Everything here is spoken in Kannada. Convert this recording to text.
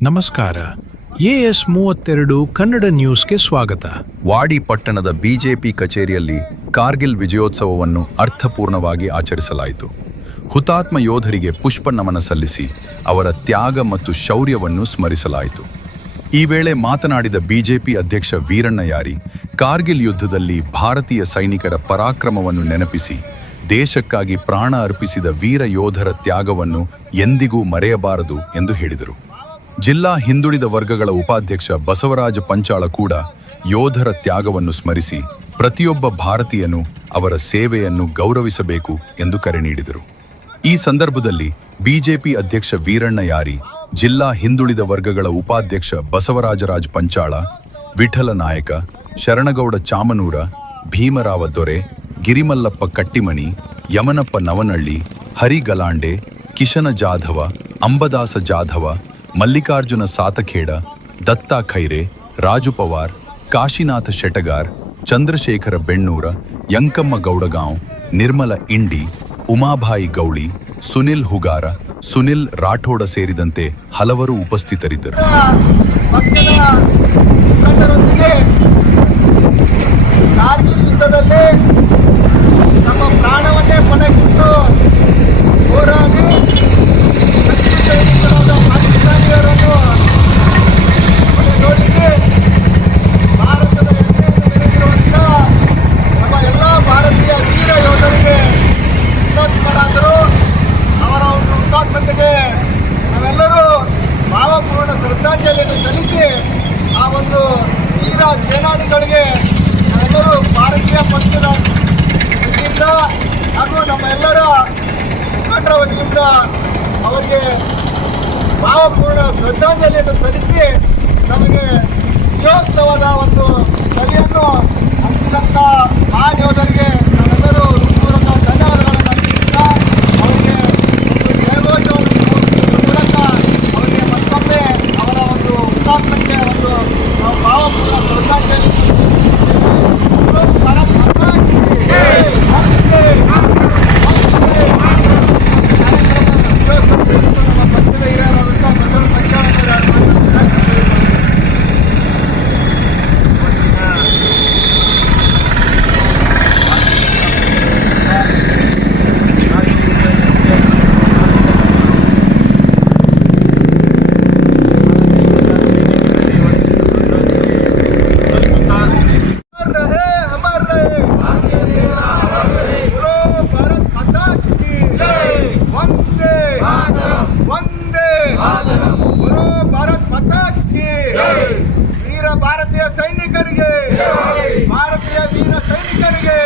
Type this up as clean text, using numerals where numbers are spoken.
ನಮಸ್ಕಾರ. AS32 ಕನ್ನಡ ನ್ಯೂಸ್ಗೆ ಸ್ವಾಗತ. ವಾಡಿ ಪಟ್ಟಣದ ಬಿಜೆಪಿ ಕಚೇರಿಯಲ್ಲಿ ಕಾರ್ಗಿಲ್ ವಿಜಯೋತ್ಸವವನ್ನು ಅರ್ಥಪೂರ್ಣವಾಗಿ ಆಚರಿಸಲಾಯಿತು. ಹುತಾತ್ಮ ಯೋಧರಿಗೆ ಪುಷ್ಪ ನಮನ ಸಲ್ಲಿಸಿ ಅವರ ತ್ಯಾಗ ಮತ್ತು ಶೌರ್ಯವನ್ನು ಸ್ಮರಿಸಲಾಯಿತು. ಈ ವೇಳೆ ಮಾತನಾಡಿದ ಬಿಜೆಪಿ ಅಧ್ಯಕ್ಷ ವೀರಣ್ಣ ಯಾರಿ, ಕಾರ್ಗಿಲ್ ಯುದ್ಧದಲ್ಲಿ ಭಾರತೀಯ ಸೈನಿಕರ ಪರಾಕ್ರಮವನ್ನು ನೆನಪಿಸಿ ದೇಶಕ್ಕಾಗಿ ಪ್ರಾಣ ಅರ್ಪಿಸಿದ ವೀರ ಯೋಧರ ತ್ಯಾಗವನ್ನು ಎಂದಿಗೂ ಮರೆಯಬಾರದು ಎಂದು ಹೇಳಿದರು. ಜಿಲ್ಲಾ ಹಿಂದುಳಿದ ವರ್ಗಗಳ ಉಪಾಧ್ಯಕ್ಷ ಬಸವರಾಜ ಪಂಚಾಳ ಕೂಡ ಯೋಧರ ತ್ಯಾಗವನ್ನು ಸ್ಮರಿಸಿ ಪ್ರತಿಯೊಬ್ಬ ಭಾರತೀಯನು ಅವರ ಸೇವೆಯನ್ನು ಗೌರವಿಸಬೇಕು ಎಂದು ಕರೆ ನೀಡಿದರು. ಈ ಸಂದರ್ಭದಲ್ಲಿ ಬಿಜೆಪಿ ಅಧ್ಯಕ್ಷ ವೀರಣ್ಣ ಯಾರಿ, ಜಿಲ್ಲಾ ಹಿಂದುಳಿದ ವರ್ಗಗಳ ಉಪಾಧ್ಯಕ್ಷ ಬಸವರಾಜರಾಜ್ ಪಂಚಾಳ, ವಿಠಲ ನಾಯಕ, ಶರಣಗೌಡ ಚಾಮನೂರ, ಭೀಮರಾವ ದೊರೆ, ಗಿರಿಮಲ್ಲಪ್ಪ ಕಟ್ಟಿಮನಿ, ಯಮನಪ್ಪ ನವನಳ್ಳಿ, ಹರಿ ಗಲಾಂಡೆ, ಕಿಶನ ಜಾಧವ, ಅಂಬದಾಸ ಜಾಧವ, ಮಲ್ಲಿಕಾರ್ಜುನ ಸಾತಖೇಡ, ದತ್ತಾ ಖೈರೆ, ರಾಜು ಪವಾರ್, ಕಾಶಿನಾಥ ಶೆಟಗಾರ್, ಚಂದ್ರಶೇಖರ ಬೆಣ್ಣೂರ, ಯಂಕಮ್ಮ ಗೌಡಗಾಂವ್, ನಿರ್ಮಲ ಇಂಡಿ, ಉಮಾಭಾಯಿ ಗೌಳಿ, ಸುನಿಲ್ ಹುಗಾರ, ಸುನಿಲ್ ರಾಠೋಡ ಸೇರಿದಂತೆ ಹಲವರು ಉಪಸ್ಥಿತರಿದ್ದರು. ಕಾರ್ಗಿಲ್ ಯುದ್ಧದಲ್ಲಿ ನಮ್ಮ ಪ್ರಾಣವನ್ನೇ ಪಣಕ್ಕಿಟ್ಟು ಹೋರಾಡಿ ಸೈನಿಕರಾದ ಪಾಕಿಸ್ತಾನಿಯರನ್ನು ನೋಡಿಸಿ ಭಾರತದ ಹೆಮ್ಮೆಯನ್ನು ಮೆರೆದಿರುವಂಥ ನಮ್ಮ ಎಲ್ಲ ಭಾರತೀಯ ವೀರ ಯೋಧರಿಗೆ ಹುತಾತ್ಮರಾದರು. ಅವರ ಒಂದು ಹುತಾತ್ಮತೆಗೆ ನಾವೆಲ್ಲರೂ ಭಾವಪೂರ್ಣ ಶ್ರದ್ಧಾಂಜಲಿಯನ್ನು ಸಲ್ಲಿಸಿ ಆ ಒಂದು ವೀರ ಸೇನಾನಿಗಳಿಗೆ ನಾವೆಲ್ಲರೂ ಭಾರತೀಯ ಪಕ್ಷದ ವತಿಯಿಂದ ಹಾಗೂ ನಮ್ಮ ಎಲ್ಲರ ಮುಖಂಡರ ವತಿಯಿಂದ ಅವರಿಗೆ ಭಾವಪೂರ್ಣ ಶ್ರದ್ಧಾಂಜಲಿಯನ್ನು ಸಲ್ಲಿಸಿ ನಮಗೆ ವಿಜಯೋತ್ಸವದ ಒಂದು ಸಭೆಯನ್ನು ಹಂಚಿದಂಥ ಮಹಾನ್ ಯೋಧರಿಗೆ ನಾವೆಲ್ಲರೂ ಹೃತ್ಪೂರ್ವಕ ಧನ್ಯವಾದಗಳನ್ನು ಅರ್ಪಿಸುತ್ತಾ ಅವರಿಗೆ ಮೂಲಕ ಅವರಿಗೆ ಮತ್ತೊಮ್ಮೆ ಅವರ ಒಂದು ಹುತಾತ್ಮಕ್ಕೆ ಒಂದು ಭಾವಪೂರ್ಣ ಶ್ರದ್ಧಾಂಜಲಿ ವೀರ ಭಾರತೀಯ ಸೈನಿಕರಿಗೆ, ಭಾರತೀಯ ವೀರ ಸೈನಿಕರಿಗೆ